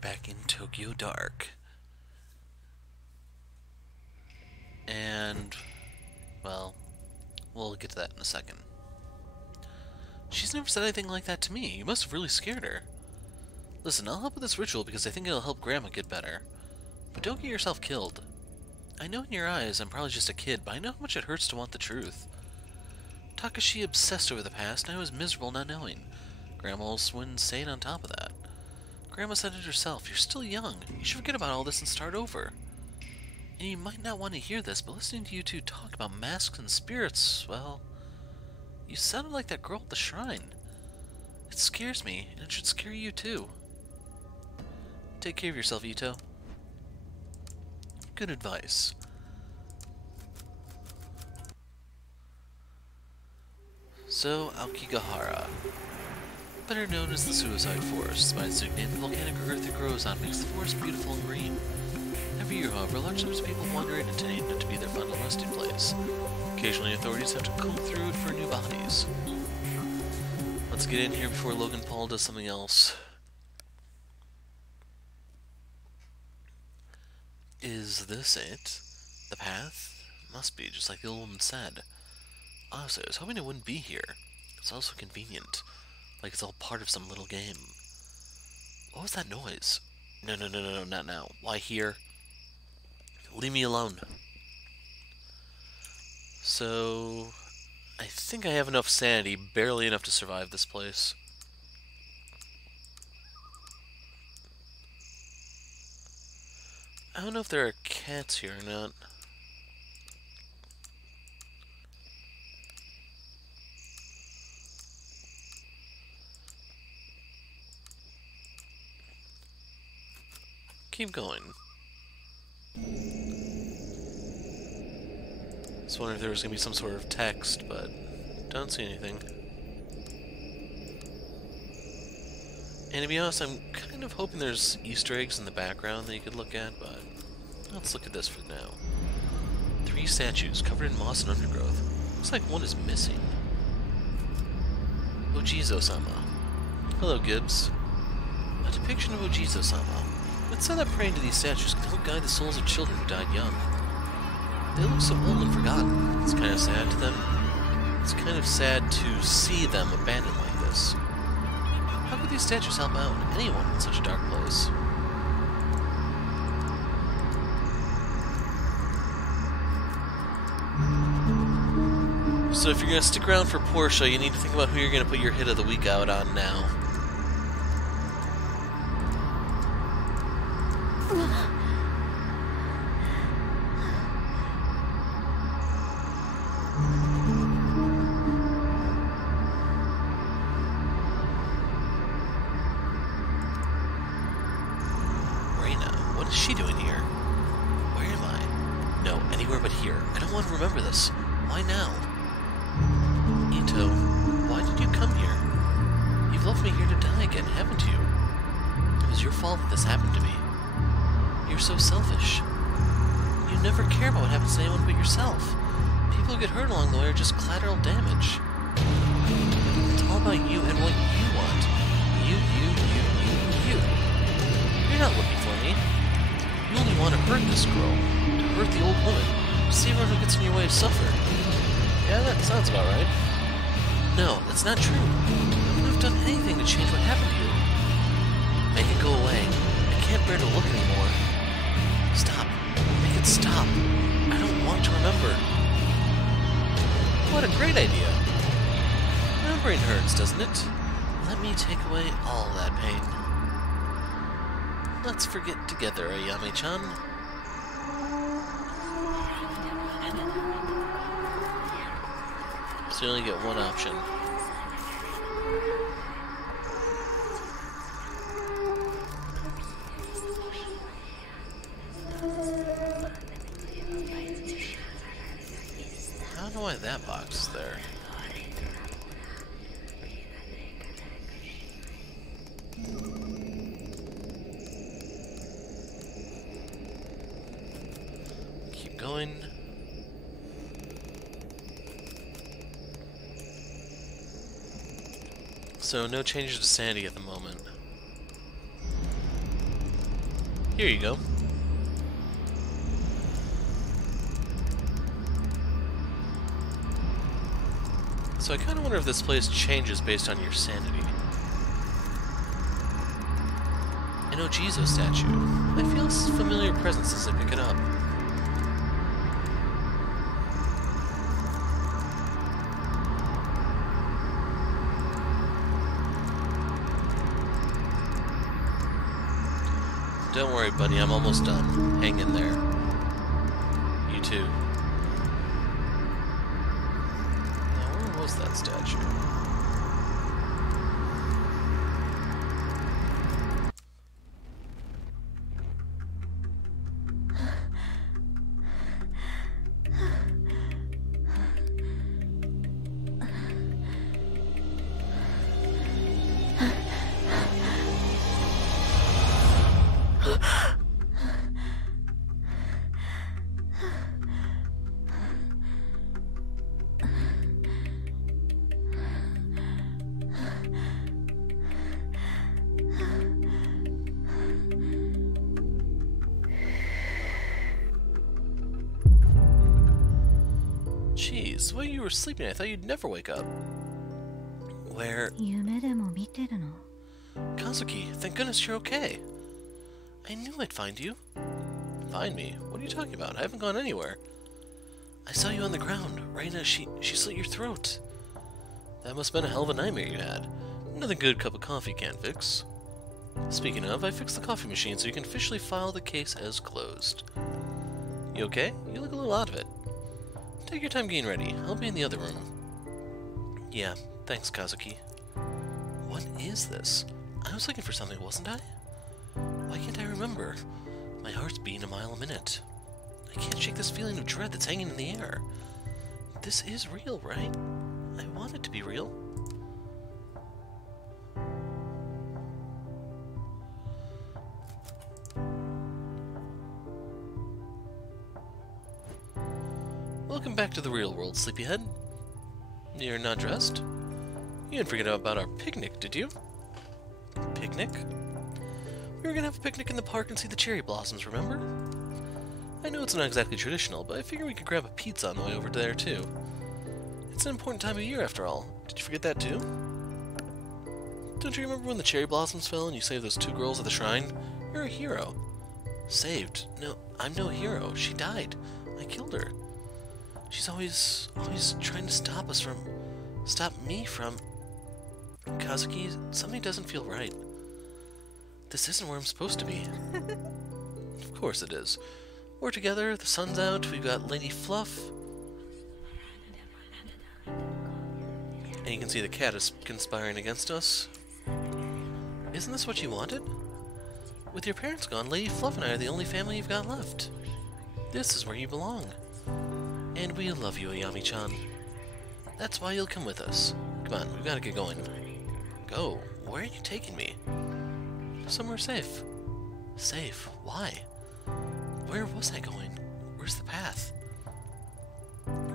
back in Tokyo Dark. And, well, we'll get to that in a second. She's never said anything like that to me. You must have really scared her. Listen, I'll help with this ritual because I think it'll help Grandma get better. But don't get yourself killed. I know in your eyes I'm probably just a kid, but I know how much it hurts to want the truth. Takashi obsessed over the past, and I was miserable not knowing. Grandma's wouldn't say it on top of that. Grandma said it herself, you're still young. You should forget about all this and start over. And you might not want to hear this, but listening to you two talk about masks and spirits, well, you sounded like that girl at the shrine. It scares me, and it should scare you too. Take care of yourself, Ito. Good advice. So, Aokigahara, better known as the Suicide Forest, despite its nickname, the volcanic earth it grows on makes the forest beautiful and green. Every year, however, large numbers of people wander in, intending it to be their final resting place. Occasionally, authorities have to comb through it for new bodies. Let's get in here before Logan Paul does something else. Is this it? The path? Must be, just like the old woman said. Honestly, I was hoping it wouldn't be here. It's also convenient. Like it's all part of some little game. What was that noise? No, not now. Why here? Leave me alone. So, I think I have enough sanity, barely enough to survive this place. I don't know if there are cats here or not. Keep going. Just wondering if there was going to be some sort of text, but don't see anything. And to be honest, I'm kind of hoping there's Easter eggs in the background that you could look at, but let's look at this for now. 3 statues covered in moss and undergrowth. Looks like one is missing. Ojizo-sama. Hello, Gibbs. A depiction of Ojizo-sama. It's said that praying to these statues can help guide the souls of children who died young. They look so old and forgotten. It's kind of sad to them. It's kind of sad to see them abandoned like this. How could these statues help out anyone in such a dark place? So if you're going to stick around for Portia, you need to think about who you're going to put your hit of the week out on now. What is she doing here? Where am I? No, anywhere but here. I don't want to remember this. Why now? Ito, why did you come here? You've left me here to die again, haven't you? It was your fault that this happened to me. You're so selfish. You never care about what happens to anyone but yourself. People who get hurt along the way are just collateral damage. It's all about you and what you want. You. You're not looking for me. You only want to hurt this girl, to hurt the old woman, to see everyone who gets in your way suffer. Yeah, that sounds about right. No, that's not true. I would have done anything to change what happened to you. Make it go away. I can't bear to look anymore. Stop. Make it stop. I don't want to remember. What a great idea. Remembering hurts, doesn't it? Let me take away all that pain. Let's forget together, Ayame-chan. So you only get one option. I don't know why that box is there. Going. So no changes to sanity at the moment. Here you go. So I kind of wonder if this place changes based on your sanity. An Ojizo statue. I feel a familiar presence as I pick it up. Don't worry, buddy, I'm almost done. Hang in there. You too. Now, where was that statue? Jeez, while you were sleeping, I thought you'd never wake up. Where... Kazuki, thank goodness you're okay. I knew I'd find you. Find me? What are you talking about? I haven't gone anywhere. I saw you on the ground, right as she slit your throat. That must have been a hell of a nightmare you had. Nothing good cup of coffee can't fix. Speaking of, I fixed the coffee machine so you can officially file the case as closed. You okay? You look a little out of it. Take your time getting ready. I'll be in the other room. Yeah, thanks, Kazuki. What is this? I was looking for something, wasn't I? Why can't I remember? My heart's beating a mile a minute. I can't shake this feeling of dread that's hanging in the air. This is real, right? I want it to be real. Welcome back to the real world, sleepyhead. You're not dressed? You didn't forget about our picnic, did you? Picnic? We were gonna have a picnic in the park and see the cherry blossoms, remember? I know it's not exactly traditional, but I figured we could grab a pizza on the way over there, too. It's an important time of year, after all. Did you forget that, too? Don't you remember when the cherry blossoms fell and you saved those two girls at the shrine? You're a hero. Saved? No, I'm no hero. She died. I killed her. She's always trying to stop me from... Kazuki, something doesn't feel right. This isn't where I'm supposed to be. Of course it is. We're together, the sun's out, we've got Lady Fluff. And you can see the cat is conspiring against us. Isn't this what you wanted? With your parents gone, Lady Fluff and I are the only family you've got left. This is where you belong. And we love you, Ayami-chan. That's why you'll come with us. Come on, we've got to get going. Go? Where are you taking me? Somewhere safe. Safe? Why? Where was I going? Where's the path?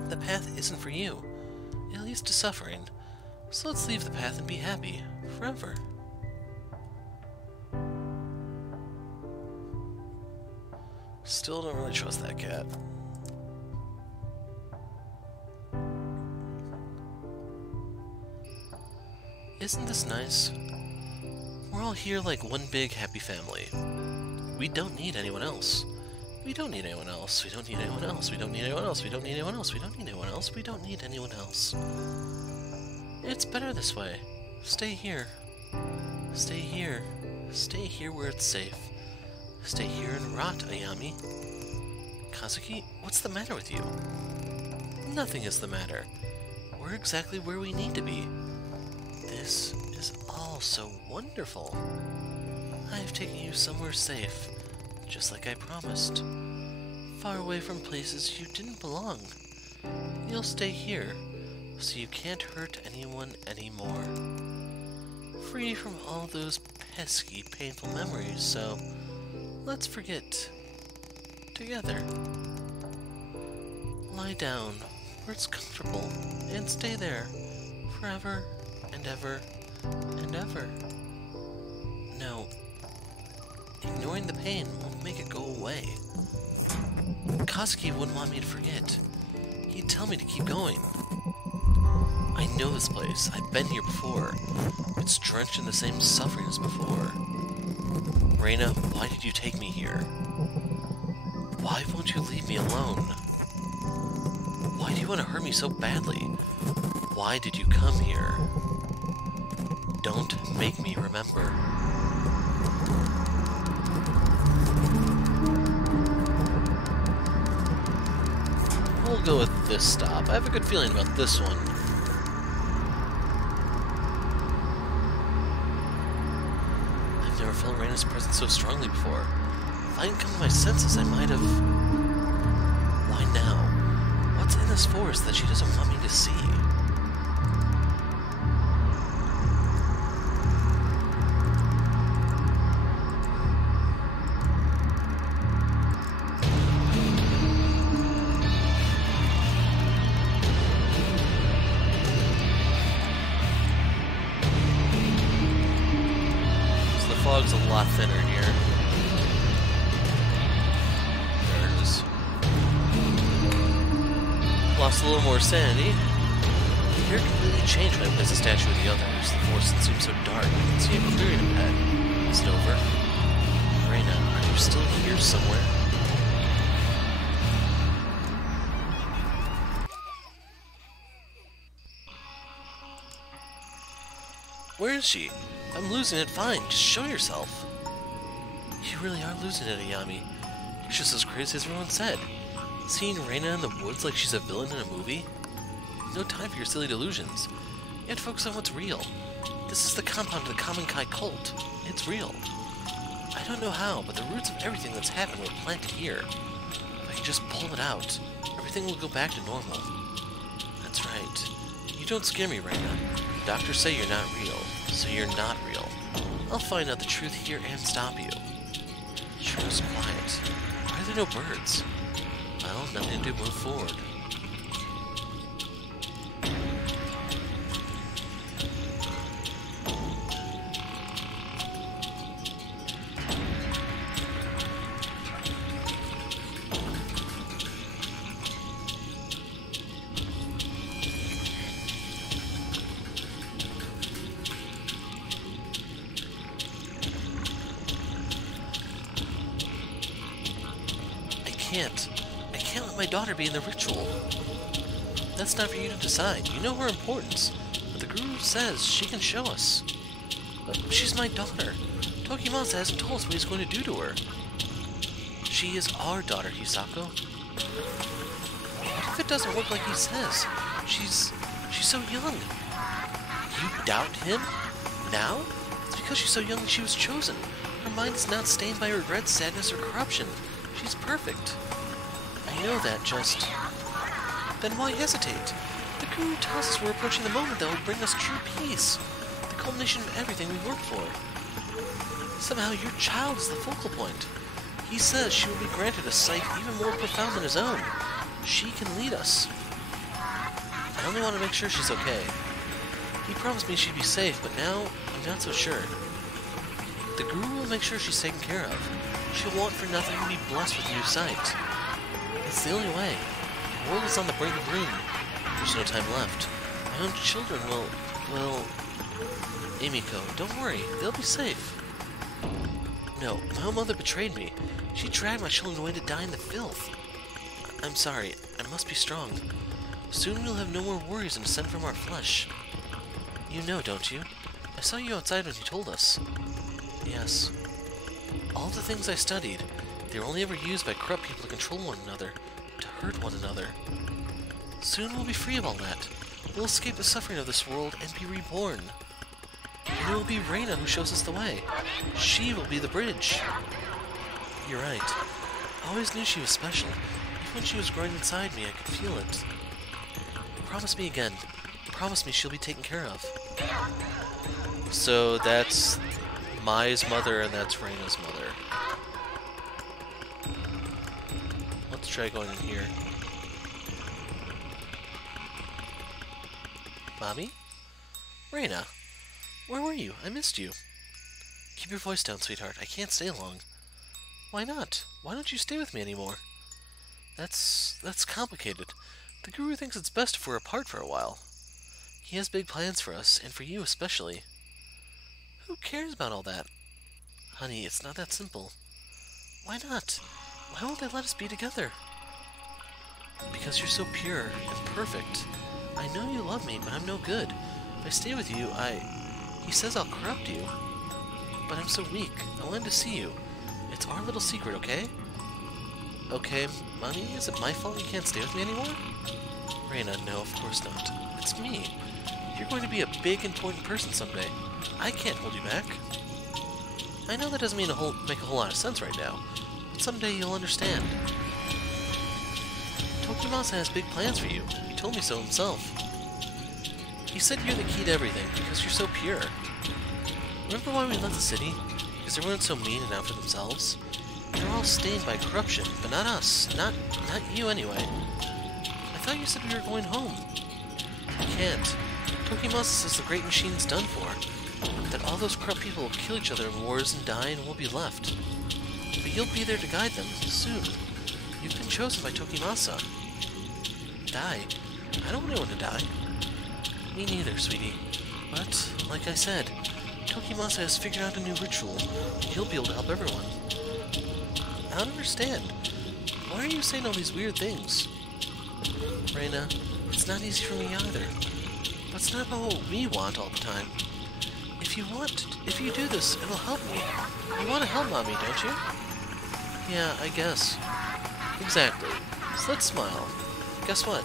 The path isn't for you. It leads to suffering. So let's leave the path and be happy. Forever. Still don't really trust that cat. Isn't this nice? We're all here like one big happy family. We don't need anyone else. We don't need anyone else. We don't need anyone else. We don't need anyone else. We don't need anyone else. We don't need anyone else. We don't need anyone else. It's better this way. Stay here. Stay here. Stay here where it's safe. Stay here and rot, Ayami. Kazuki, what's the matter with you? Nothing is the matter. We're exactly where we need to be. This is all so wonderful. I have taken you somewhere safe, just like I promised. Far away from places you didn't belong. You'll stay here, so you can't hurt anyone anymore. Free from all those pesky, painful memories, so let's forget. Together. Lie down where it's comfortable and stay there forever and ever and ever. No. Ignoring the pain won't make it go away. Kazuki wouldn't want me to forget. He'd tell me to keep going. I know this place. I've been here before. It's drenched in the same suffering as before. Reina, why did you take me here? Why won't you leave me alone? Why do you want to hurt me so badly? Why did you come here? Don't make me remember. We'll go with this stop. I have a good feeling about this one. I've never felt Reina's presence so strongly before. If I hadn't come to my senses, I might have... Why now? What's in this forest that she doesn't want me to see? Fog's a lot thinner here. There it is. Lost a little more sanity. The air completely changed when I placed a statue of the others. The forest seemed so dark, I could see it clearly ahead. Is it over? Reina, are you still here somewhere? Where is she? I'm losing it, fine. Just show yourself. You really are losing it, Ayami. You're just as crazy as everyone said. Seeing Reina in the woods like she's a villain in a movie? No time for your silly delusions. You have to focus on what's real. This is the compound of the Common Kai cult. It's real. I don't know how, but the roots of everything that's happened were planted here. If I can just pull it out, everything will go back to normal. That's right. You don't scare me, Reina. Doctors say you're not real, so you're not real. I'll find out the truth here and stop you. Sure is quiet. Why are there no birds? Well, nothing to move forward. I can't let my daughter be in the ritual. That's not for you to decide. You know her importance. But the Guru says she can show us. But she's my daughter. Tokimasa hasn't told us what he's going to do to her. She is our daughter, Hisako. What if it doesn't work like he says? She's so young. You doubt him? Now? It's because she's so young that she was chosen. Her mind is not stained by regret, sadness, or corruption. She's perfect. I know that, just... Then why hesitate? The Guru tells us we're approaching the moment that will bring us true peace. The culmination of everything we worked for. Somehow your child is the focal point. He says she will be granted a sight even more profound than his own. She can lead us. I only want to make sure she's okay. He promised me she'd be safe, but now I'm not so sure. The Guru will make sure she's taken care of. She'll want for nothing to be blessed with new sight. It's the only way. The world is on the brink of ruin. There's no time left. My own children will... Emiko, don't worry. They'll be safe. No, my own mother betrayed me. She dragged my children away to die in the filth. I'm sorry. I must be strong. Soon we'll have no more worries and descend from our flesh. You know, don't you? I saw you outside when you told us. Yes. All the things I studied, they were only ever used by corrupt people to control one another, to hurt one another. Soon we'll be free of all that. We'll escape the suffering of this world and be reborn. And it will be Reina who shows us the way. She will be the bridge. You're right. I always knew she was special. Even when she was growing inside me, I could feel it. Promise me again. Promise me she'll be taken care of. So that's Mai's mother and that's Reina's mother. Let's try going in here. Mommy? Reina? Where were you? I missed you. Keep your voice down, sweetheart. I can't stay long. Why not? Why don't you stay with me anymore? That's complicated. The Guru thinks it's best if we're apart for a while. He has big plans for us, and for you especially. Who cares about all that? Honey, it's not that simple. Why not? Why won't they let us be together? Because you're so pure and perfect. I know you love me, but I'm no good. If I stay with you, He says I'll corrupt you. But I'm so weak. I wanted to see you. It's our little secret, okay? Okay, Mommy, is it my fault you can't stay with me anymore? Reina, no, of course not. It's me. You're going to be a big, important person someday. I can't hold you back. I know that doesn't make a whole lot of sense right now, but someday you'll understand. Tokimasa has big plans for you. He told me so himself. He said you're the key to everything because you're so pure. Remember why we left the city? Because everyone's so mean and out for themselves? They're all stained by corruption, but not us. Not you anyway. I thought you said we were going home. We can't. Tokimasa says the great machine's done for. That all those corrupt people will kill each other in wars and die and we'll be left. But you'll be there to guide them, soon. You've been chosen by Tokimasa. Die? I don't want anyone to die. Me neither, sweetie. But, like I said, Tokimasa has figured out a new ritual. He'll be able to help everyone. I don't understand. Why are you saying all these weird things? Reina, it's not easy for me either. But it's not about what we want all the time. If you do this, it'll help me. You want to help Mommy, don't you? Yeah, I guess. Exactly. So let's smile. Guess what?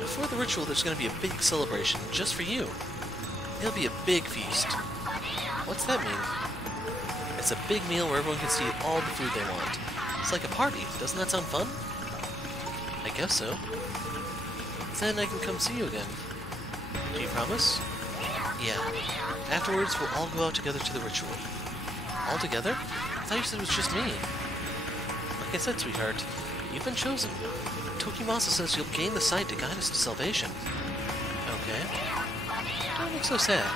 Before the ritual, there's going to be a big celebration just for you. It'll be a big feast. What's that mean? It's a big meal where everyone can see all the food they want. It's like a party. Doesn't that sound fun? I guess so. Then I can come see you again. Do you promise? Yeah. Afterwards, we'll all go out together to the ritual. All together? I thought you said it was just me. Like I said, sweetheart, you've been chosen. Tokimasa says you'll gain the sight to guide us to salvation. Okay. Don't look so sad.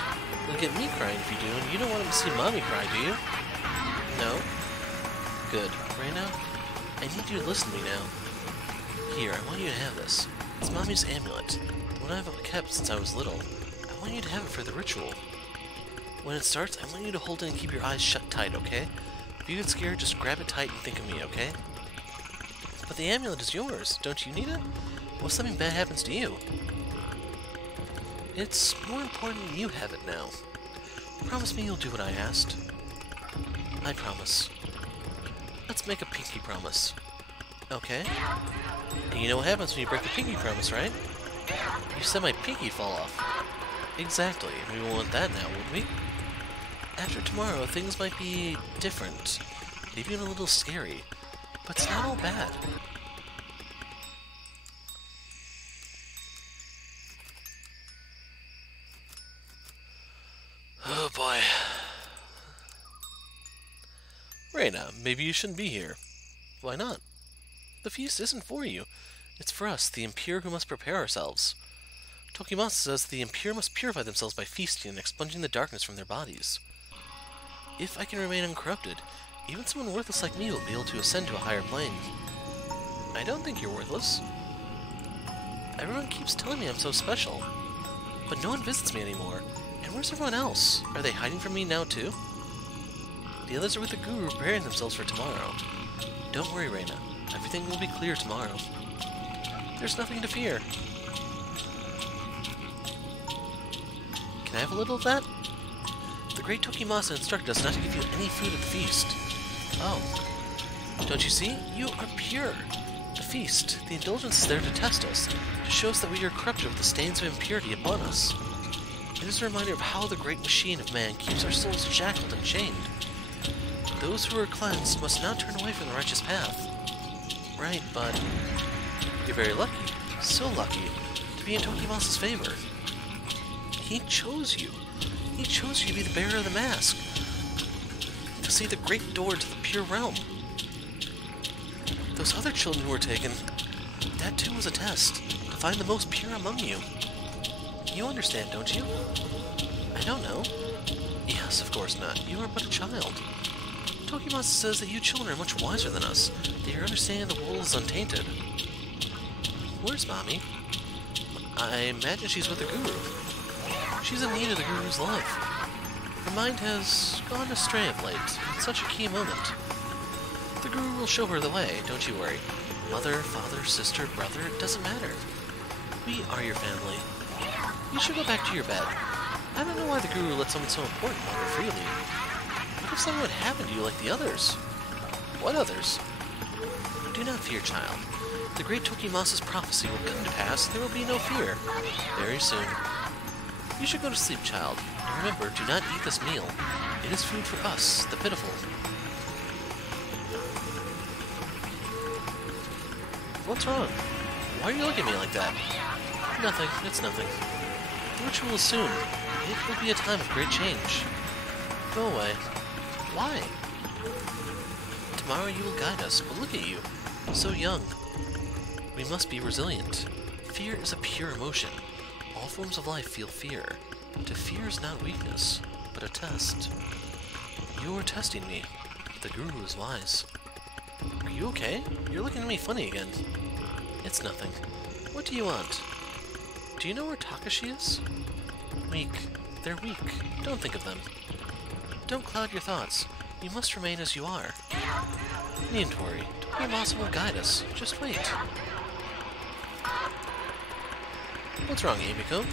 You'll get me crying if you do, and you don't want to see Mommy cry, do you? No? Good. Reina, I need you to listen to me now. Here, I want you to have this. It's Mommy's amulet. The one I've kept since I was little. I want you to have it for the ritual. When it starts, I want you to hold it and keep your eyes shut tight, okay? If you get scared, just grab it tight and think of me, okay? But the amulet is yours. Don't you need it? What if something bad happens to you? It's more important you have it now. Promise me you'll do what I asked. I promise. Let's make a pinky promise. Okay? And you know what happens when you break the pinky promise, right? You said my pinky fall off. Exactly. We won't want that now, would we? After tomorrow, things might be different. Maybe even a little scary. But it's not all bad. Oh boy. Reina, maybe you shouldn't be here. Why not? The feast isn't for you. It's for us, the impure who must prepare ourselves. Tokimasa says the impure must purify themselves by feasting and expunging the darkness from their bodies. If I can remain uncorrupted, even someone worthless like me will be able to ascend to a higher plane. I don't think you're worthless. Everyone keeps telling me I'm so special. But no one visits me anymore. And where's everyone else? Are they hiding from me now too? The others are with the Guru preparing themselves for tomorrow. Don't worry, Reina. Everything will be clear tomorrow. There's nothing to fear. Can I have a little of that? The great Tokimasa instructed us not to give you any food at the feast. Oh. Don't you see? You are pure. The feast, the indulgence is there to test us, to show us that we are corrupted with the stains of impurity upon us. It is a reminder of how the great machine of man keeps our souls shackled and chained. Those who are cleansed must not turn away from the righteous path. Right, but you're very lucky, so lucky, to be in Tokimasa's favor. He chose you. He chose you to be the bearer of the mask. To see the great door to the pure realm. Those other children who were taken, that too was a test, to find the most pure among you. You understand, don't you? I don't know. Yeah, Alas, of course not. You are but a child. Tokimasa says that you children are much wiser than us, that your understanding of the world is untainted. Where's Mommy? I imagine she's with the Guru. She's in need of the Guru's love. Her mind has gone astray of late, at such a key moment. The Guru will show her the way, don't you worry. Mother, father, sister, brother, it doesn't matter. We are your family. You should go back to your bed. I don't know why the Guru let someone so important wander freely. What if something would happen to you like the others? What others? Do not fear, child. The great Tokimasa's prophecy will come to pass, and there will be no fear. Very soon. You should go to sleep, child. And remember, do not eat this meal. It is food for us, the pitiful. What's wrong? Why are you looking at me like that? Nothing. It's nothing. The ritual is soon. It will be a time of great change. Go away. Why? Tomorrow you will guide us, but look at you. So young. We must be resilient. Fear is a pure emotion. All forms of life feel fear. To fear is not weakness, but a test. You are testing me. The Guru is wise. Are you okay? You're looking at me funny again. It's nothing. What do you want? Do you know where Takashi is? Weak. They're weak. Don't think of them. Don't cloud your thoughts. You must remain as you are. Needn't worry. Tokimasa will guide us. Just wait. What's wrong, Emiko?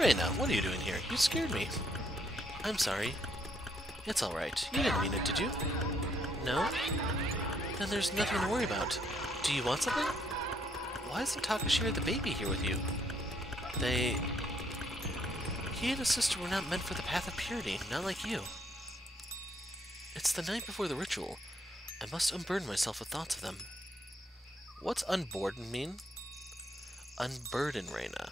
Reina, what are you doing here? You scared me. I'm sorry. It's alright. You didn't mean it, did you? No? Then there's nothing to worry about. Do you want something? Why isn't Takashi or the baby here with you? He and his sister were not meant for the path of purity, not like you. It's the night before the ritual. I must unburden myself with thoughts of them. What's unburden mean? Unburden, Reina.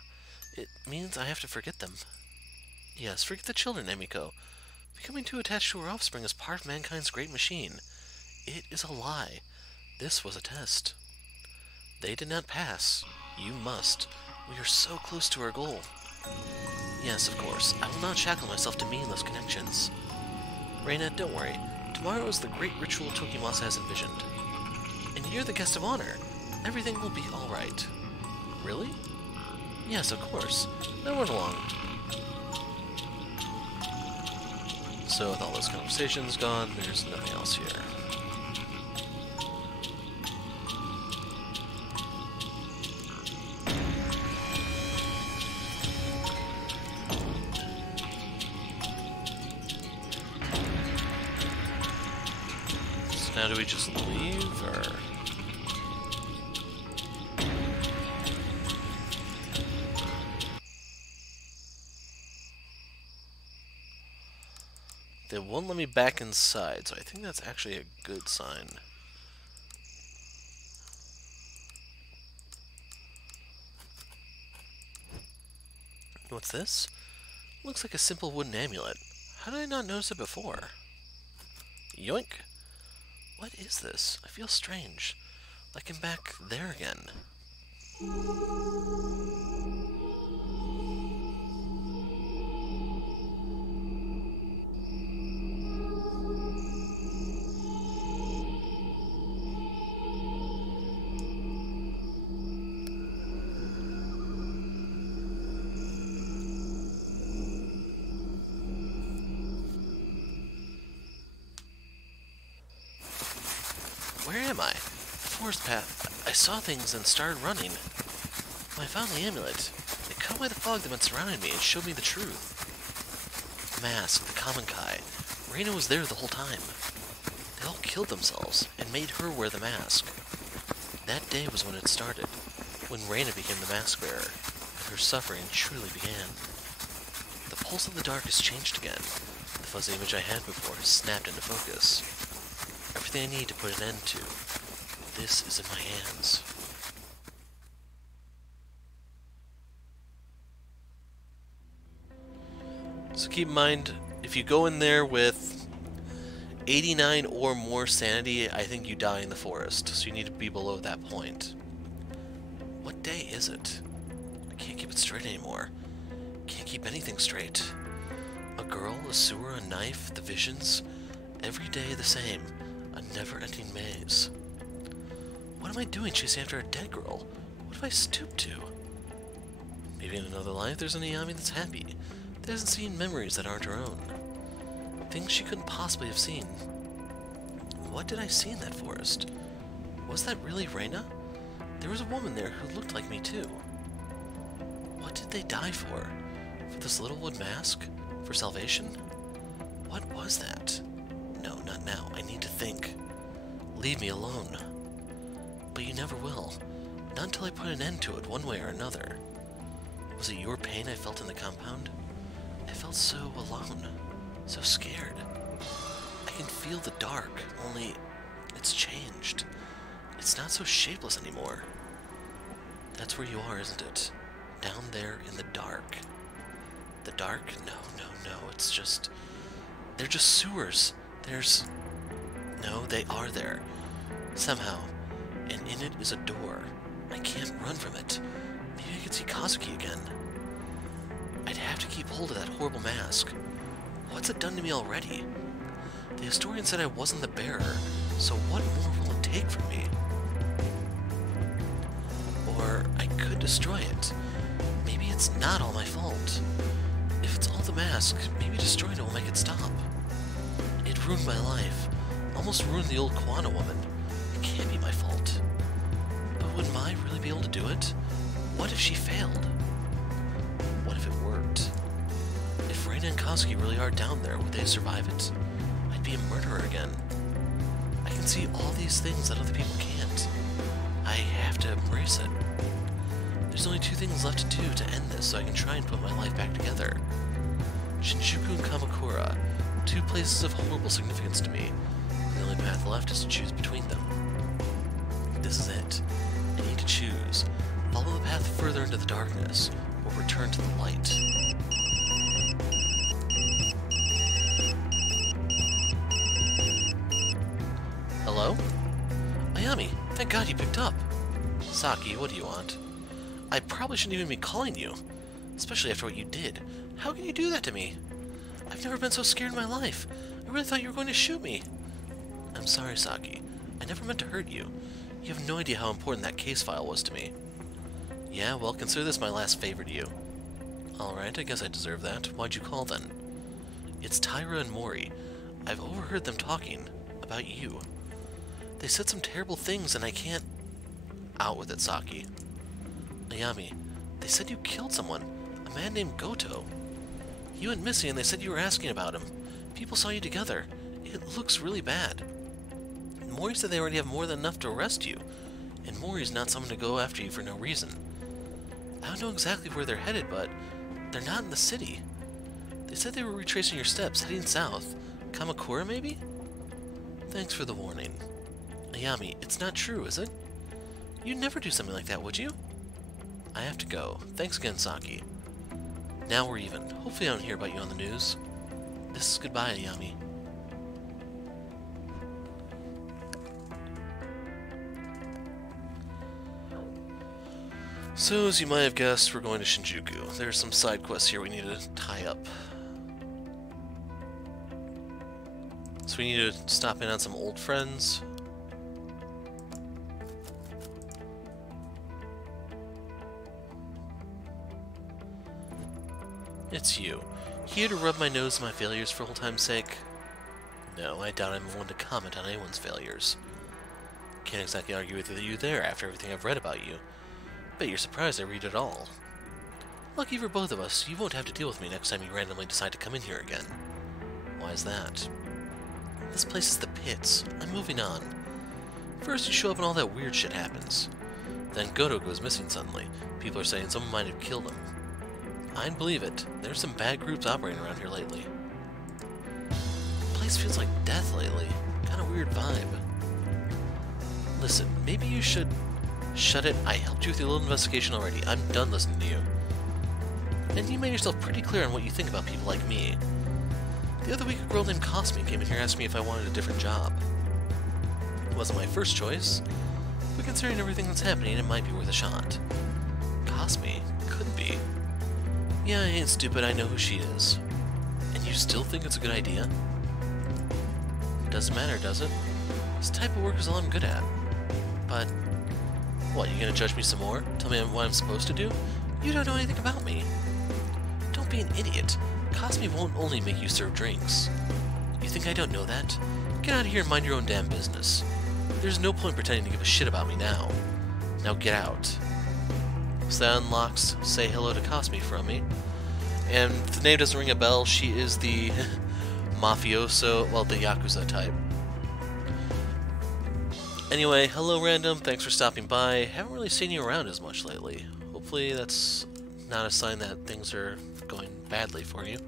It means I have to forget them. Yes, forget the children, Emiko. Becoming too attached to her offspring is part of mankind's great machine. It is a lie. This was a test. They did not pass. You must. We are so close to our goal. Yes, of course. I will not shackle myself to meaningless connections. Reina, don't worry. Tomorrow is the great ritual Tokimasa has envisioned. And you're the guest of honor. Everything will be alright. Really? Yes, of course. Now run along. So with all those conversations gone, there's nothing else here. Now do we just leave, or...? They won't let me back inside, so I think that's actually a good sign. What's this? Looks like a simple wooden amulet. How did I not notice it before? Yoink! What is this? I feel strange. Like I'm back there again. Where am I? Forest path. I saw things and started running. When I found the amulet, it cut away the fog that had surrounded me and showed me the truth. The mask, the common Kai. Reina was there the whole time. They all killed themselves and made her wear the mask. That day was when it started, when Reina became the mask bearer, and her suffering truly began. The pulse of the dark has changed again. The fuzzy image I had before has snapped into focus. Everything I need to put an end to. This is in my hands. So keep in mind, if you go in there with 89 or more sanity, I think you die in the forest. So you need to be below that point. What day is it? I can't keep it straight anymore. Can't keep anything straight. A girl, a sewer, a knife, the visions. Every day the same. A never-ending maze. What am I doing chasing after a dead girl? What have I stooped to? Maybe in another life there's an Ayami that's happy, that hasn't seen memories that aren't her own. Things she couldn't possibly have seen. What did I see in that forest? Was that really Reina? There was a woman there who looked like me too. What did they die for? For this little wood mask? For salvation? What was that? No, not now. I need to think. Leave me alone. But you never will. Not until I put an end to it one way or another. Was it your pain I felt in the compound? I felt so alone. So scared. I can feel the dark, only it's changed. It's not so shapeless anymore. That's where you are, isn't it? Down there in the dark. The dark? No, no, no. It's just... They're just sewers. There's... No, they are there. Somehow. And in it is a door. I can't run from it. Maybe I could see Kazuki again. I'd have to keep hold of that horrible mask. What's it done to me already? The historian said I wasn't the bearer, so what more will it take from me? Or I could destroy it. Maybe it's not all my fault. If it's all the mask, maybe destroying it will make it stop. It ruined my life. Almost ruined the old Kwana woman. It can't be my fault. But would Mai really be able to do it? What if she failed? What if it worked? If Reina and Kazuki really are down there, would they survive it? I'd be a murderer again. I can see all these things that other people can't. I have to embrace it. There's only two things left to do to end this so I can try and put my life back together. Shinjuku and Kamakura, two places of horrible significance to me. The only path left is to choose between them. This is it. I need to choose. Follow the path further into the darkness, or return to the light. Hello? Ayami, thank God you picked up. Saki, what do you want? I probably shouldn't even be calling you, especially after what you did. How can you do that to me? I've never been so scared in my life. I really thought you were going to shoot me. I'm sorry, Saki. I never meant to hurt you. You have no idea how important that case file was to me. Yeah, well, consider this my last favor to you. Alright, I guess I deserve that. Why'd you call then? It's Tyra and Mori. I've overheard them talking about you. They said some terrible things and I can't... Out with it, Saki. Ayami, they said you killed someone. A man named Goto. You went missing and they said you were asking about him. People saw you together. It looks really bad. Mori said they already have more than enough to arrest you. And Mori's not someone to go after you for no reason. I don't know exactly where they're headed, but they're not in the city. They said they were retracing your steps, heading south. Kamakura, maybe? Thanks for the warning. Ayami, it's not true, is it? You'd never do something like that, would you? I have to go. Thanks again, Saki. Now we're even. Hopefully I don't hear about you on the news. This is goodbye, Ayami. So, as you might have guessed, we're going to Shinjuku. There's some side quests here we need to tie up. So we need to stop in on some old friends. It's you. Here to rub my nose in my failures for old time's sake? No, I doubt I'm one to comment on anyone's failures. Can't exactly argue with you there after everything I've read about you. Bet you're surprised I read it all. Lucky for both of us, you won't have to deal with me next time you randomly decide to come in here again. Why is that? This place is the pits. I'm moving on. First you show up and all that weird shit happens. Then Goto goes missing suddenly. People are saying someone might have killed him. I'd believe it. There's some bad groups operating around here lately. The place feels like death lately. Kinda weird vibe. Listen, maybe you should... Shut it. I helped you with your little investigation already. I'm done listening to you. And you made yourself pretty clear on what you think about people like me. The other week a girl named Cosme came in here and asked me if I wanted a different job. It wasn't my first choice, but considering everything that's happening, it might be worth a shot. Cosme? Couldn't be. Yeah, I ain't stupid, I know who she is. And You still think it's a good idea? Doesn't matter, does it? This type of work is all I'm good at. But, what, you gonna judge me some more? Tell me what I'm supposed to do? You don't know anything about me. Don't be an idiot. Cosme won't only make you serve drinks. You think I don't know that? Get out of here and mind your own damn business. There's no point pretending to give a shit about me now. Now get out. So that unlocks Say Hello to Cosme from me. And if the name doesn't ring a bell, she is the mafioso, well, the Yakuza type. Anyway, hello random, thanks for stopping by. Haven't really seen you around as much lately. Hopefully that's not a sign that things are going badly for you.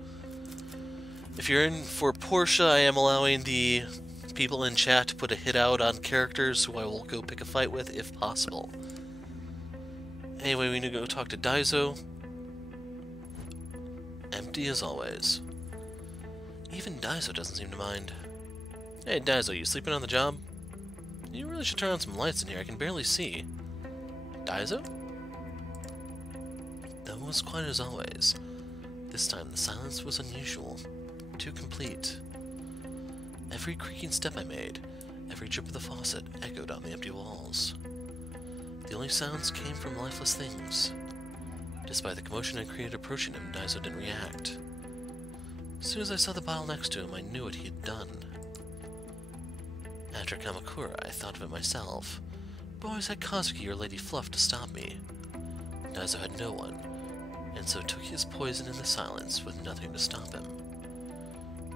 If you're in for Portia, I am allowing the people in chat to put a hit out on characters who I will go pick a fight with if possible. Anyway, we need to go talk to Daiso. Empty as always. Even Daiso doesn't seem to mind. Hey Daiso, you sleeping on the job? You really should turn on some lights in here, I can barely see. Daiso? That was quiet as always. This time the silence was unusual. Too complete. Every creaking step I made, every drip of the faucet echoed on the empty walls. The only sounds came from lifeless things. Despite the commotion I created approaching him, Daiso didn't react. As soon as I saw the bottle next to him, I knew what he had done. After Kamakura, I thought of it myself. But always had Kazuki or Lady Fluff to stop me. Daiso had no one, and so took his poison in the silence with nothing to stop him.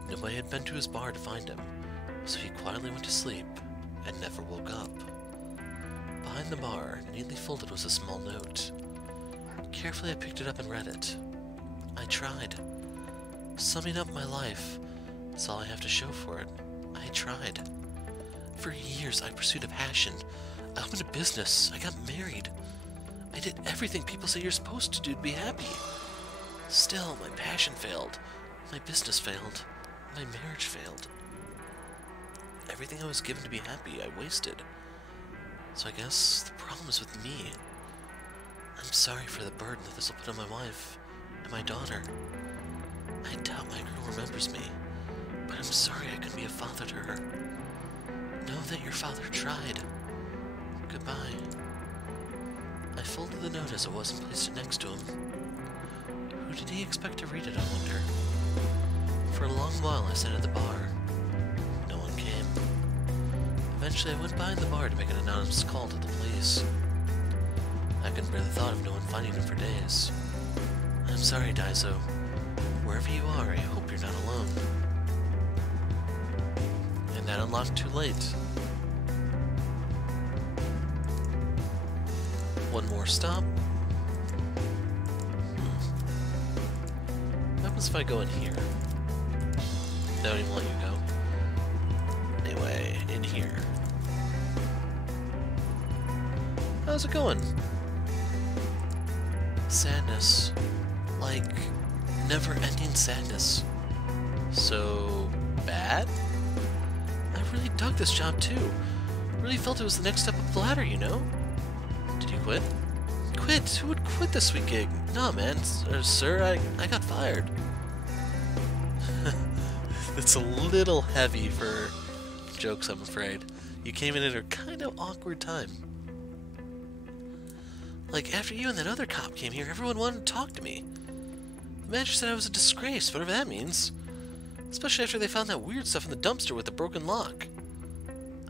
Nobody had been to his bar to find him, so he quietly went to sleep and never woke up. Behind the bar, neatly folded, was a small note. Carefully I picked it up and read it. I tried. Summing up my life, that's all I have to show for it. I tried. For years I pursued a passion. I opened a business. I got married. I did everything people say you're supposed to do to be happy. Still, my passion failed. My business failed. My marriage failed. Everything I was given to be happy, I wasted. So I guess the problem is with me. I'm sorry for the burden that this will put on my wife and my daughter. I doubt my girl remembers me, but I'm sorry I couldn't be a father to her. Know that your father tried. Goodbye. I folded the note as it was and placed it next to him. Who did he expect to read it, I wonder? For a long while I sat at the bar. No one came. Eventually I went behind the bar to make an anonymous call to the police. I couldn't bear the thought of no one finding him for days. I'm sorry, Daiso. Wherever you are, I hope you're not alone. And that unlocked too late. One more stop. What happens if I go in here? They don't even let you go. Anyway, in here. How's it going? Sadness. Like, never-ending sadness. So, bad? I really dug this job too. Really felt it was the next step up the ladder, you know? Did you quit? Quit? Who would quit this sweet gig? Nah, man. Sir, I got fired. It's a little heavy for jokes, I'm afraid. You came in at a kind of awkward time. Like, after you and that other cop came here, everyone wanted to talk to me. The manager said I was a disgrace, whatever that means. Especially after they found that weird stuff in the dumpster with the broken lock.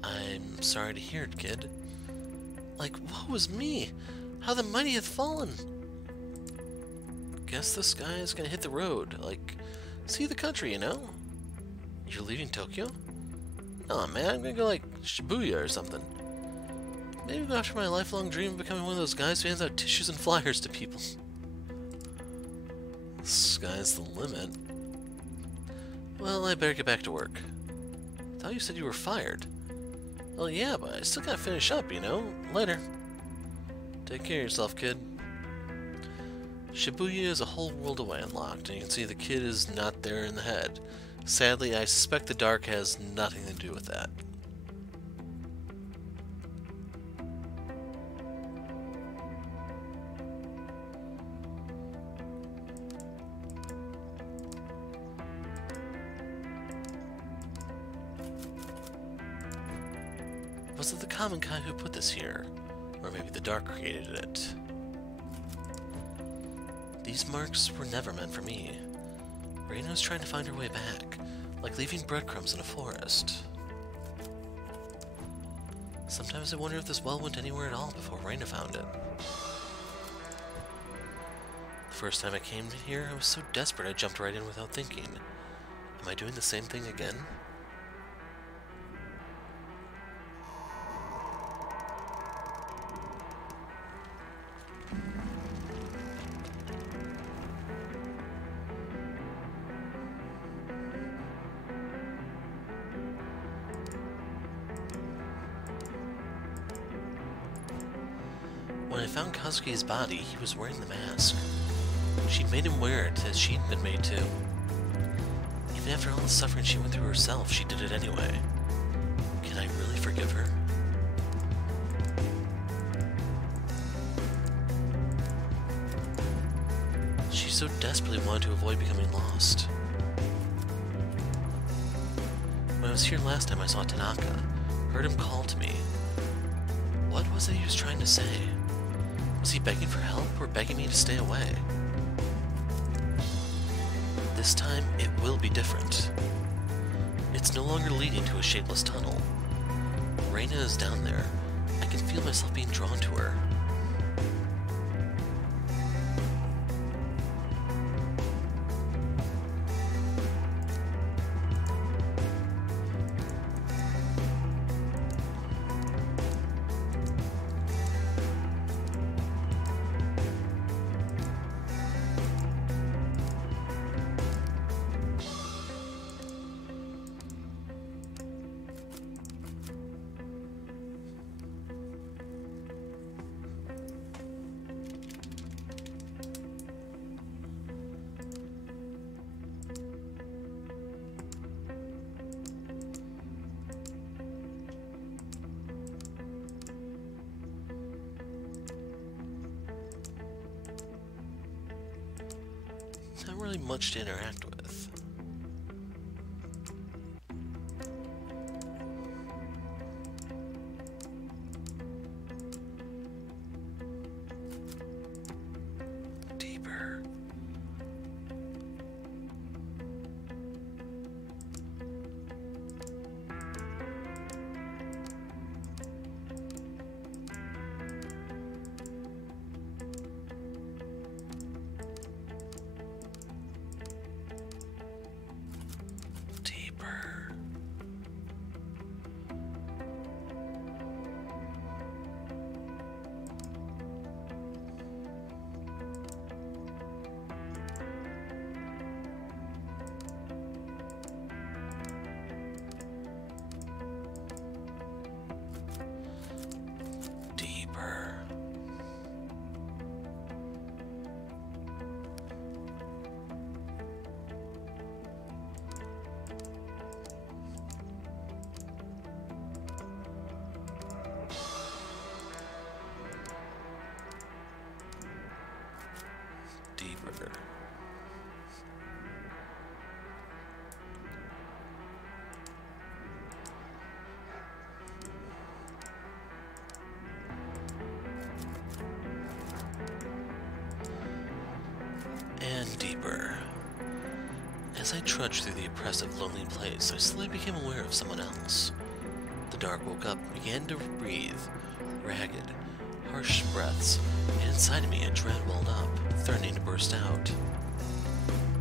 I'm sorry to hear it, kid. Like, woe was me? How the mighty hath fallen. Guess this guy is gonna hit the road. Like, see the country, you know? You're leaving Tokyo? Nah, man, I'm gonna go, like, Shibuya or something. Maybe go after my lifelong dream of becoming one of those guys who hands out tissues and flyers to people. Sky's the limit. Well, I better get back to work. I thought you said you were fired. Well, yeah, but I still gotta finish up, you know? Later. Take care of yourself, kid. Shibuya is a whole world away unlocked, and you can see the kid is not there in the head. Sadly, I suspect the dark has nothing to do with that. Was it the common kind who put this here? Or maybe the dark created it? These marks were never meant for me. Reina was trying to find her way back, like leaving breadcrumbs in a forest. Sometimes I wonder if this well went anywhere at all before Reina found it. The first time I came here, I was so desperate I jumped right in without thinking. Am I doing the same thing again? When I found Kazuki's body, he was wearing the mask. She'd made him wear it, as she'd been made to. Even after all the suffering she went through herself, she did it anyway. Can I really forgive her? She so desperately wanted to avoid becoming lost. When I was here last time, I saw Tanaka, heard him call to me. What was it he was trying to say? Was he begging for help or begging me to stay away? This time, it will be different. It's no longer leading to a shapeless tunnel. Reina is down there. I can feel myself being drawn to her. Not really much to interact with. Deeper. Deeper. And deeper. As I trudged through the oppressive, lonely place, I slowly became aware of someone else. The dark woke up and began to breathe, ragged, harsh breaths, and inside of me a dread welled up, threatening to burst out.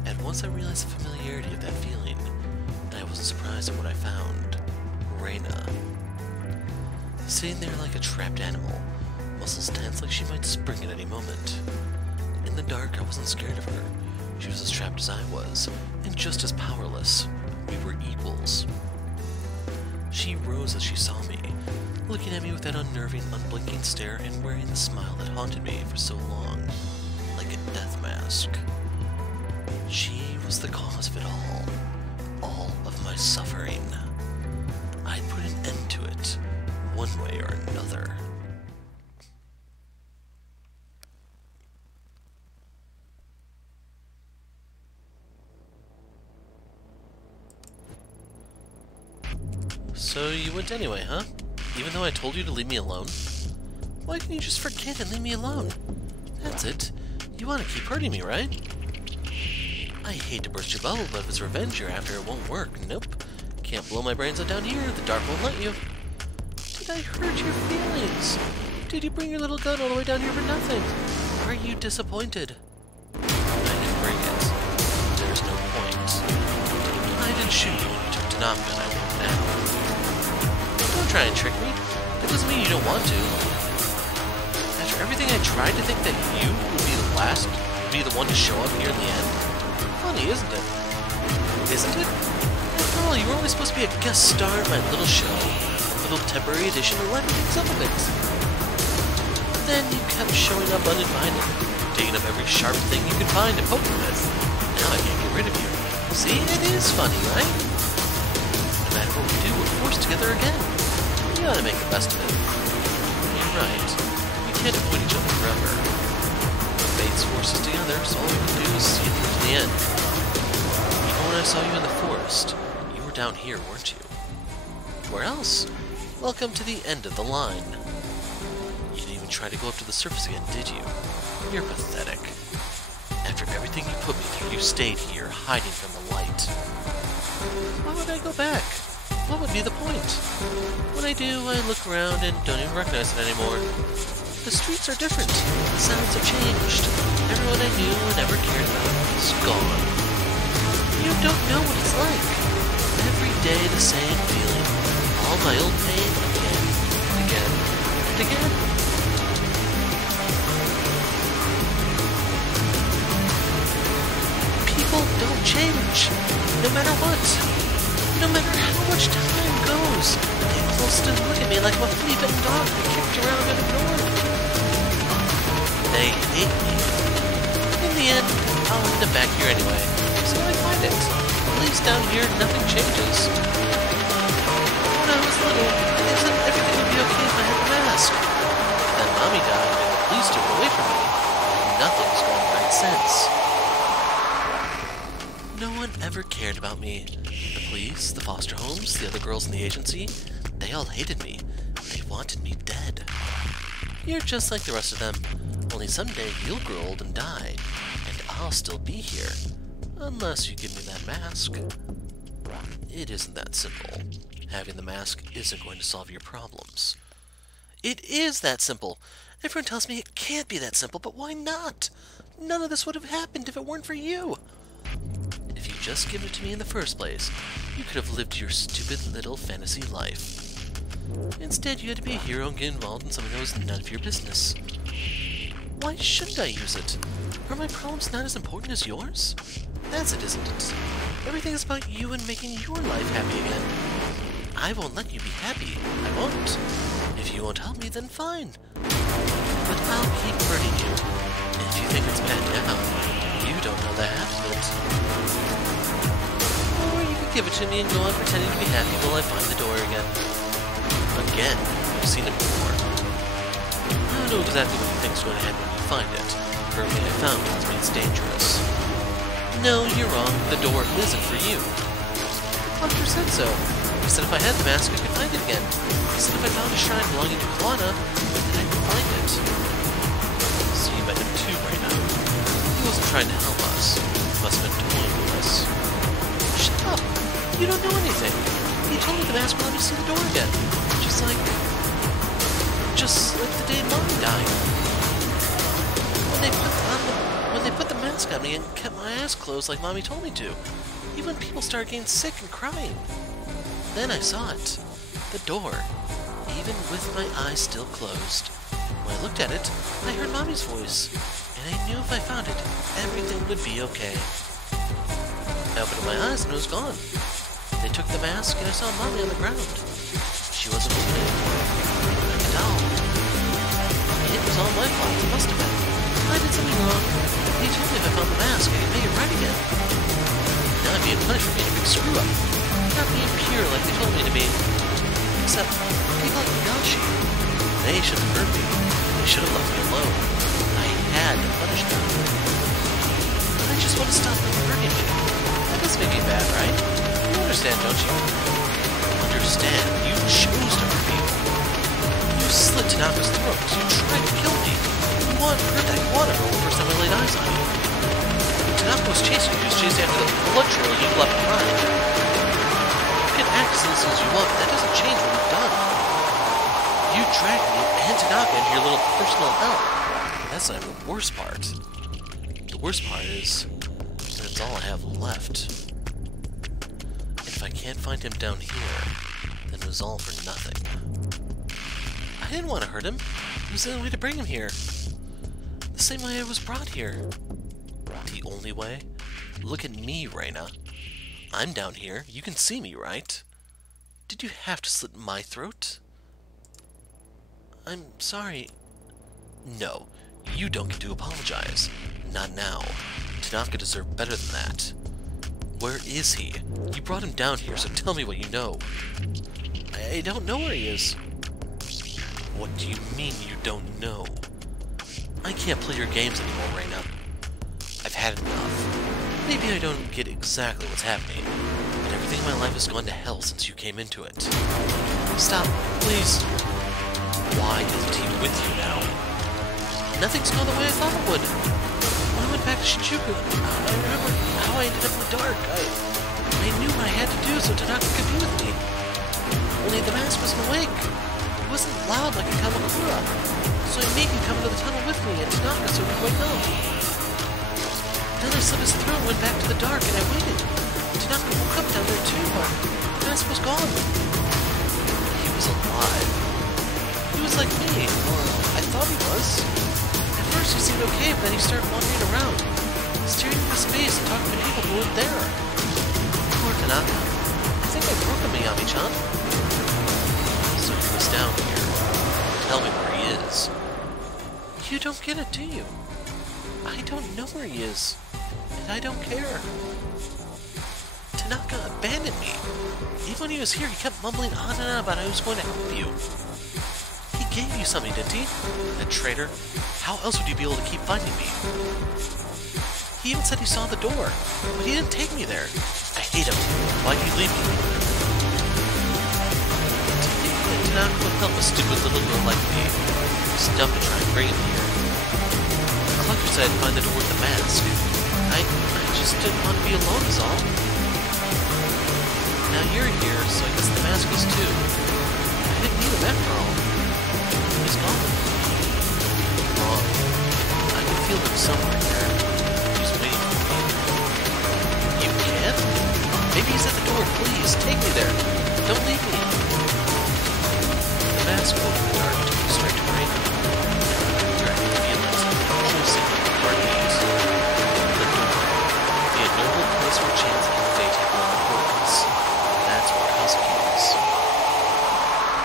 At once I realized the familiarity of that feeling, and I wasn't surprised at what I found. Reina. Sitting there like a trapped animal, muscles tense like she might spring at any moment. In the dark, I wasn't scared of her. She was as trapped as I was, and just as powerless. We were equals. She rose as she saw me, looking at me with that unnerving, unblinking stare and wearing the smile that haunted me for so long, like a death mask. She was the cause of it all of my suffering. I put an end to it, one way or another. So you went anyway, huh? even though I told you to leave me alone? Why can't you just forget and leave me alone? That's it. You want to keep hurting me, right? I hate to burst your bubble, but if it's revenge you're after, it won't work. Nope. Can't blow my brains out down here. The dark won't let you. Did I hurt your feelings? Did you bring your little gun all the way down here for nothing? Are you disappointed? I didn't bring it. There's no point. I didn't shoot you when you took it off, and I won't now. Don't try and trick me. That doesn't mean you don't want to. After everything I tried to think that you would be the last, would be the one to show up here in the end. Funny, isn't it? Isn't it? After all, you were only supposed to be a guest star in my little show, a little temporary addition to liven things up a bit. Then you kept showing up uninvited, taking up every sharp thing you could find to poke me with. Now I can't get rid of you. See, it is funny, right? No matter what we do, we're forced together again. You ought to make the best of it. You're right. We can't avoid each other forever. Fate's forces together, so all we can do is see it through to the end. Even when I saw you in the forest, you were down here, weren't you? Where else? Welcome to the end of the line. You didn't even try to go up to the surface again, did you? You're pathetic. After everything you put me through, you stayed here, hiding from the light. Why would I go back? What would be the point? When I do, I look around and don't even recognize it anymore. The streets are different. The sounds have changed. Everyone I knew and ever cared about is gone. You don't know what it's like. Every day the same feeling. All my old pain again, and again, and again. People don't change, no matter what. No matter how much time goes, people still look at me like I'm a flea-bitten dog that kicked around and ignored. They hate me. In the end, I'll end up back here anyway, so I find it. At least down here, nothing changes. When I was little, I said everything would be okay if I had the mask. Then Mommy died and the police took it away from me. Nothing's gone right since. No one ever cared about me. The police, the foster homes, the other girls in the agency, they all hated me. They wanted me dead. You're just like the rest of them, only someday you'll grow old and die, and I'll still be here. Unless you give me that mask. It isn't that simple. Having the mask isn't going to solve your problems. It is that simple. Everyone tells me it can't be that simple, but why not? None of this would have happened if it weren't for you. If you just given it to me in the first place, you could have lived your stupid little fantasy life. Instead, you had to be a hero and get involved in something that was none of your business. Why shouldn't I use it? Are my problems not as important as yours? That's it, isn't it? Everything is about you and making your life happy again. I won't let you be happy. I won't. If you won't help me, then fine. But I'll keep hurting you. If you think it's bad now, you don't know the half of it. Or you could give it to me and go on pretending to be happy while I find the door again. Again, you've seen it before. I don't know exactly what you think's going to happen when you find it. Currently, I found it tells me it's dangerous. No, you're wrong. The door isn't for you. The doctor said so. He said if I had the mask, I could find it again. He said if I found a shrine belonging to Kalana, then I could find it. So you met him too right now. He wasn't trying to help us. He must have been toying with us. Shut up! You don't know anything. He told me the mask will let me see the door again. Just like the day Mommy died. When they put the mask on me and kept my eyes closed like Mommy told me to. Even when people started getting sick and crying. Then I saw it. The door. Even with my eyes still closed. When I looked at it, I heard Mommy's voice. And I knew if I found it, everything would be okay. I opened my eyes and it was gone. They took the mask and I saw Mommy on the ground. She wasn't moving anymore. Like a doll. It was all my fault. It must have been. I did something wrong. He told me if I found the mask, I could make it right again. Now I'm being punished for being a big screw-up. Not being pure like they told me to be. Except, people like Nashi. They should have hurt me. They should have left me alone. I had to punish them. But I just want to stop them from hurting me. That doesn't make me bad, right? You understand, don't you? Understand? You chose to hurt me. Tanaka's throat because you tried to kill me. You heard that water the first time I laid eyes on you. When Tanaka was chasing you, he was chasing after the blood trail you left behind. You can act as innocent as you want, but that doesn't change what you've done. You dragged me and Tanaka into your little personal hell. But that's not the worst part. The worst part is that it's all I have left. And if I can't find him down here, then it was all for nothing. I didn't want to hurt him. It was the only way to bring him here. The same way I was brought here. The only way? Look at me, Reina. I'm down here. You can see me, right? Did you have to slit my throat? I'm sorry. No, you don't get to apologize. Not now. Tanaka deserved better than that. Where is he? You brought him down here, so tell me what you know. I don't know where he is. What do you mean you don't know? I can't play your games anymore, Reina. I've had enough. Maybe I don't get exactly what's happening, but everything in my life has gone to hell since you came into it. Stop, please. Why isn't he with you now? Nothing's gone the way I thought it would. When I went back to Shinjuku, I remember how I ended up in the dark. I knew what I had to do so Tanaka could be with me. Only the mask wasn't awake. It wasn't loud like a Kamakura. So I made him come into the tunnel with me and Tanaka so we'd wake up. Then I slit his throat and went back to the dark and I waited. Tanaka woke up down there too, but the mask was gone. He was alive. He was like me. Well, I thought he was. At first he seemed okay, but then he started wandering around, staring into space and talking to people who weren't there. Poor Tanaka. I think I broke him, Miyami-chan. So he was down here. Tell me where he is. You don't get it, do you? I don't know where he is, and I don't care. Tanaka abandoned me. Even when he was here, he kept mumbling on and on about how he was going to help you. He gave you something, didn't he? That traitor. How else would you be able to keep finding me? He even said he saw the door, but he didn't take me there. I hate him. Why'd he leave me? To think that Tanaka would help a stupid little girl like me. It's dumb to try and bring him here. The collector said I'd find the door with the mask. I just didn't want to be alone is all. Now you're here, so I guess the mask is too. I didn't need him after all. He's gone. Wrong. I can feel him somewhere there. He's waiting for me. You can't? Maybe he's at the door. Please, take me there. Don't leave me. The mask opened in the dark took me straight to Reina. After I could feel it, pulsing like a heartbeat. The door. The ignoble place where chance and fate have no importance. That's where Kazuki is.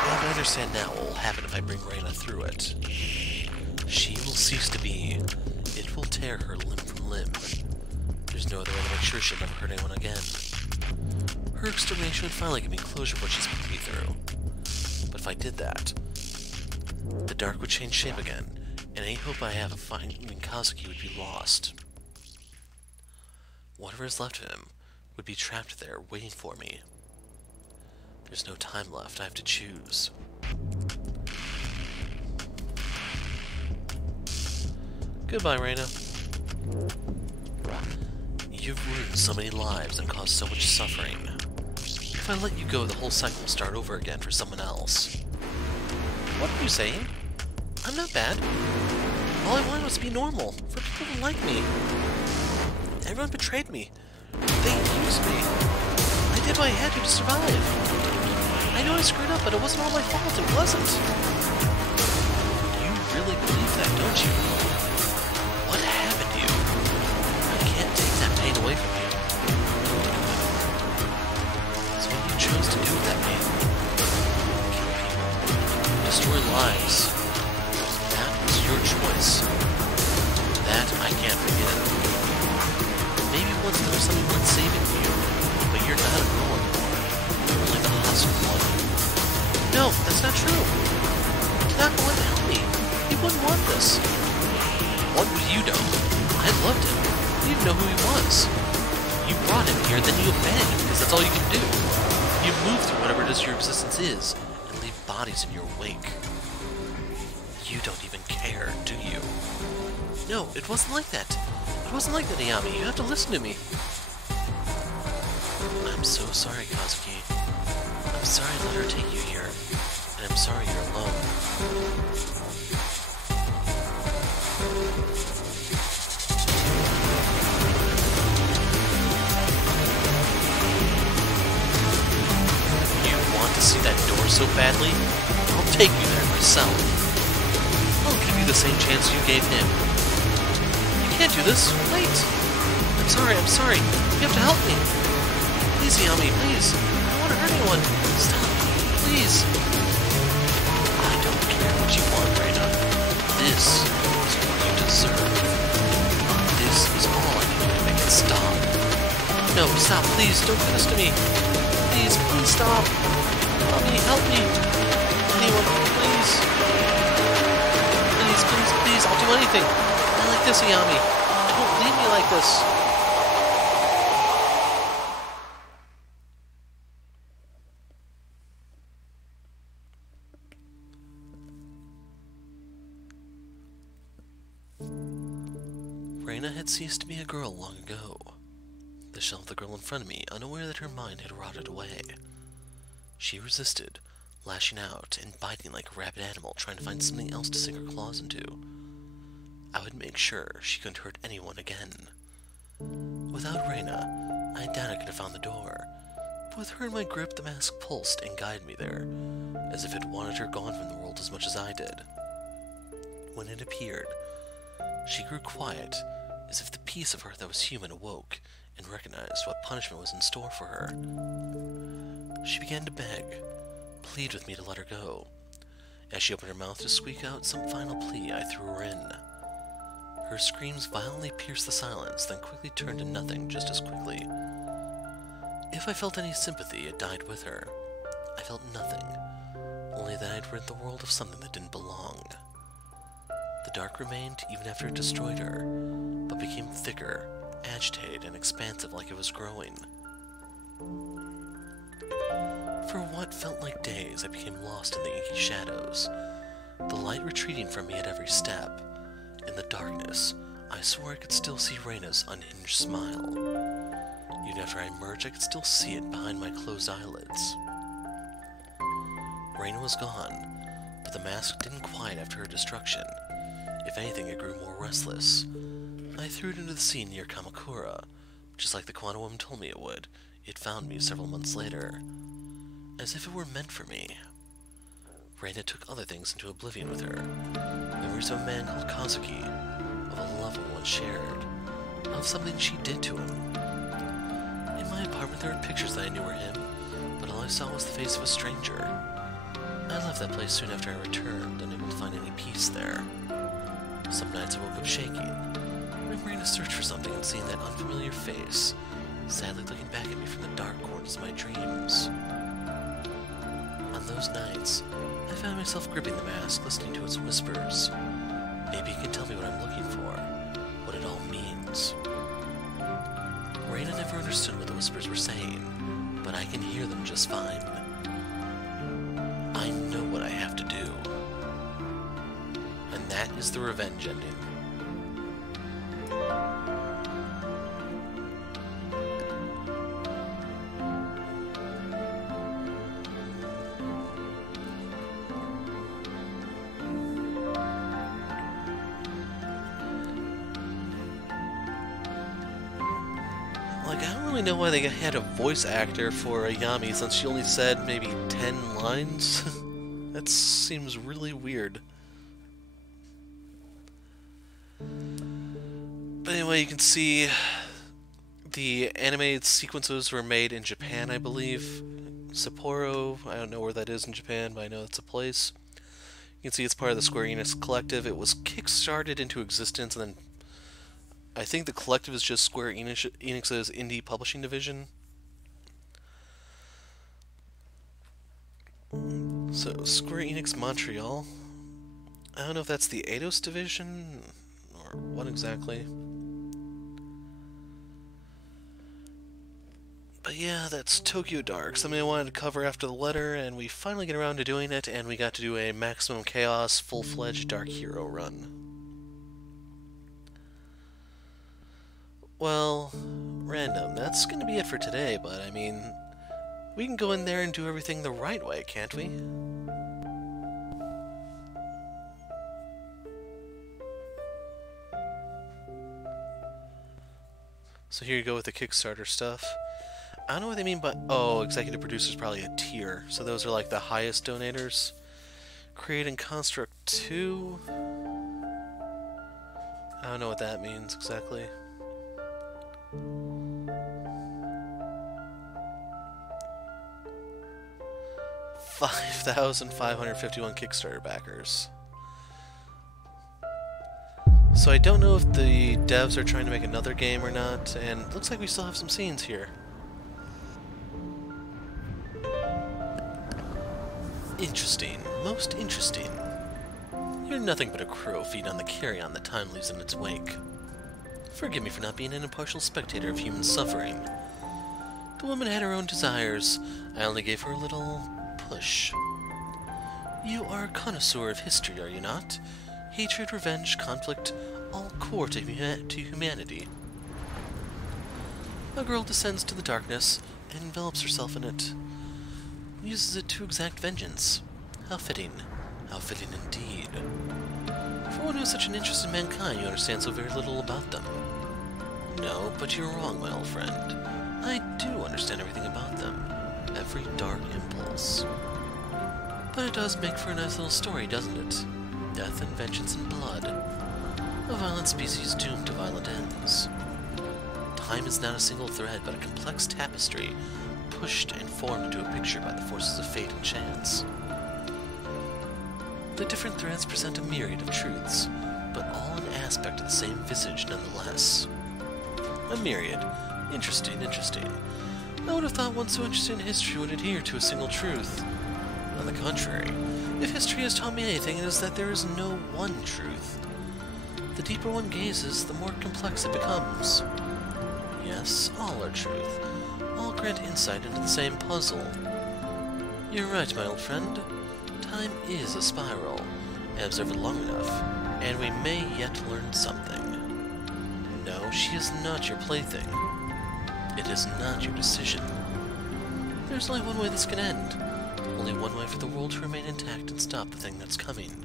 And I understand now what will happen if I bring Reina through it. She will cease to be. It will tear her limb from limb. There's no other way to make sure she'll never hurt anyone again. Her extermination would finally give me closure for what she's put me through. But if I did that, the dark would change shape again, and any hope I have of finding Kazuki would be lost. Whatever is left of him would be trapped there, waiting for me. There's no time left. I have to choose. Goodbye, Reina. You've ruined so many lives and caused so much suffering. If I let you go, the whole cycle will start over again for someone else. What are you saying? I'm not bad. All I wanted was to be normal, for people to like me. Everyone betrayed me. They used me. I did what I had to survive. I know I screwed up, but it wasn't all my fault. It wasn't. You really believe that, don't you? What happened to you? I can't take that pain away from you. It's what you chose to do with that pain. Kill people. Destroy lives. That was your choice. That I can't forget. Maybe once there was someone worth saving you, but you're not a girl anymore. You're only the hostile one. No, that's not true. Tanaka wouldn't help me. He wouldn't want this. What would you know? I loved him. You didn't know who he was. You brought him here, then you abandoned him because that's all you can do. You move through whatever it is your existence is, and leave bodies in your wake. You don't even care, do you? No, it wasn't like that. It wasn't like that, Ayami. You have to listen to me. I'm so sorry, Kazuki. I'm sorry I let her take you here. And I'm sorry you're alone. You want to see that door so badly? I'll take you there myself. I'll give you the same chance you gave him. You can't do this. Wait. I'm sorry. You have to help me. Please, Yami, please. I don't want to hurt anyone. Stop. Please. I don't care what you want, Reina. This is what you deserve. This is all I can do to make it stop. No, stop. Please, don't do this to me. Please stop. Help me. Anyone, please. Please, I'll do anything. Not like this, Ayami. Don't leave me like this. Reina had ceased to be a girl long ago. The shell of the girl in front of me, unaware that her mind had rotted away. She resisted, lashing out and biting like a rabid animal, trying to find something else to sink her claws into. I would make sure she couldn't hurt anyone again. Without Reina, I doubt I could have found the door. But with her in my grip, the mask pulsed and guided me there, as if it wanted her gone from the world as much as I did. When it appeared, she grew quiet, as if the piece of her that was human awoke and recognized what punishment was in store for her. She began to beg, plead with me to let her go. As she opened her mouth to squeak out some final plea, I threw her in. Her screams violently pierced the silence, then quickly turned to nothing just as quickly. If I felt any sympathy, it died with her. I felt nothing, only that I'd rid the world of something that didn't belong. The dark remained even after it destroyed her, but became thicker, agitated, and expansive like it was growing. For what felt like days, I became lost in the inky shadows, the light retreating from me at every step. In the darkness, I swore I could still see Reina's unhinged smile. Even after I emerged, I could still see it behind my closed eyelids. Reina was gone, but the mask didn't quiet after her destruction. If anything, it grew more restless. I threw it into the sea near Kamakura. Just like the Quantum Woman told me it would, it found me several months later. As if it were meant for me. Reina took other things into oblivion with her. Memories of a man called Kazuki, of a love we once shared, of something she did to him. In my apartment there were pictures that I knew were him, but all I saw was the face of a stranger. I left that place soon after I returned, unable to find any peace there. Some nights I woke up shaking, remembering to search for something and seeing that unfamiliar face, sadly looking back at me from the dark corners of my dreams. On those nights, I found myself gripping the mask, listening to its whispers. Maybe it can tell me what I'm looking for, what it all means. Reina never understood what the whispers were saying, but I can hear them just fine. I know what I have to do. And that is the revenge ending. Like, I don't really know why they had a voice actor for Ayami since she only said maybe 10 lines. That seems really weird. But anyway, you can see the animated sequences were made in Japan, I believe. Sapporo, I don't know where that is in Japan, but I know it's a place. You can see it's part of the Square Enix Collective. It was kick-started into existence, and then I think the Collective is just Square Enix's indie publishing division. So, Square Enix Montreal. I don't know if that's the Eidos division, or what exactly. But yeah, that's Tokyo Dark, something I wanted to cover after the letter, and we finally get around to doing it, and we got to do a Maximum Chaos full-fledged Dark Hero run. Well, random, that's gonna be it for today, but I mean, we can go in there and do everything the right way, can't we? So here you go with the Kickstarter stuff. I don't know what they mean by... Oh, executive producer's probably a tier. So those are like the highest donators. Creating Construct 2. I don't know what that means exactly. $5,551 Kickstarter backers. So I don't know if the devs are trying to make another game or not, and it looks like we still have some scenes here. Interesting. Most interesting. You're nothing but a crow feeding on the carrion that time leaves in its wake. Forgive me for not being an impartial spectator of human suffering. The woman had her own desires. I only gave her a little push. You are a connoisseur of history, are you not? Hatred, revenge, conflict, all core to humanity. A girl descends to the darkness and envelops herself in it. Uses it to exact vengeance. How fitting. How fitting indeed. For one who has such an interest in mankind, you understand so very little about them. No, but you're wrong, my old friend. I do understand everything about them. Every dark impulse. But it does make for a nice little story, doesn't it? Death and vengeance and blood. A violent species doomed to violent ends. Time is not a single thread, but a complex tapestry, pushed and formed into a picture by the forces of fate and chance. The different threads present a myriad of truths, but all an aspect of the same visage nonetheless. A myriad. Interesting, interesting. I would have thought one so interested in history would adhere to a single truth. On the contrary, if history has taught me anything, it is that there is no one truth. The deeper one gazes, the more complex it becomes. Yes, all are truth. All grant insight into the same puzzle. You're right, my old friend. Time is a spiral. Observe it long enough, and we may yet learn something. No, she is not your plaything. It is not your decision. There's only one way this can end. Only one way for the world to remain intact and stop the thing that's coming.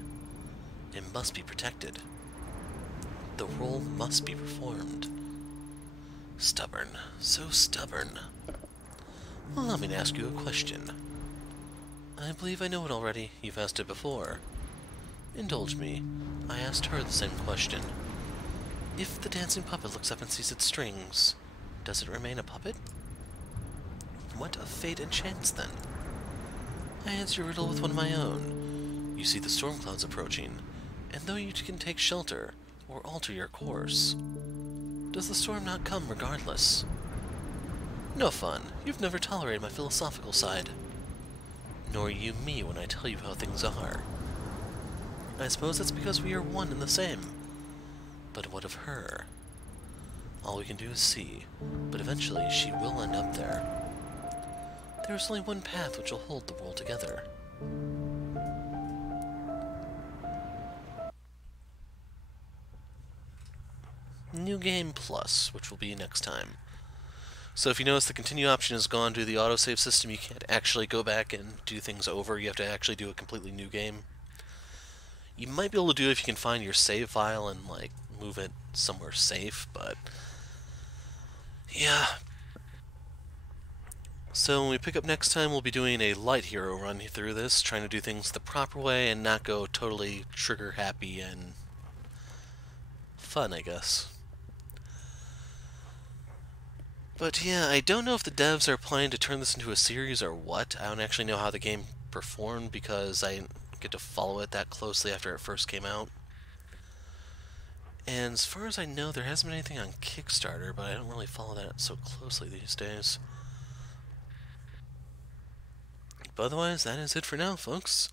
It must be protected. The role must be performed. Stubborn. So stubborn. Allow me to ask you a question. I believe I know it already. You've asked it before. Indulge me. I asked her the same question. If the dancing puppet looks up and sees its strings, does it remain a puppet? What of fate and chance, then? I answer your riddle with one of my own. You see the storm clouds approaching, and though you can take shelter or alter your course, does the storm not come regardless? No fun. You've never tolerated my philosophical side. Nor you me when I tell you how things are. I suppose that's because we are one and the same. But what of her? All we can do is see, but eventually she will end up there. There is only one path which will hold the world together. New Game Plus, which will be next time. So if you notice, the continue option has gone to the autosave system. You can't actually go back and do things over. You have to actually do a completely new game. You might be able to do it if you can find your save file and, like, move it somewhere safe, but... yeah. So when we pick up next time, we'll be doing a light hero run through this, trying to do things the proper way and not go totally trigger-happy and fun, I guess. But yeah, I don't know if the devs are planning to turn this into a series or what. I don't actually know how the game performed because I didn't get to follow it that closely after it first came out. And as far as I know, there hasn't been anything on Kickstarter, but I don't really follow that so closely these days. But otherwise, that is it for now, folks.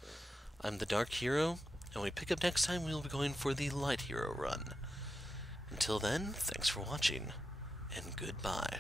I'm the Dark Hero, and when we pick up next time, we will be going for the Light Hero run. Until then, thanks for watching, and goodbye.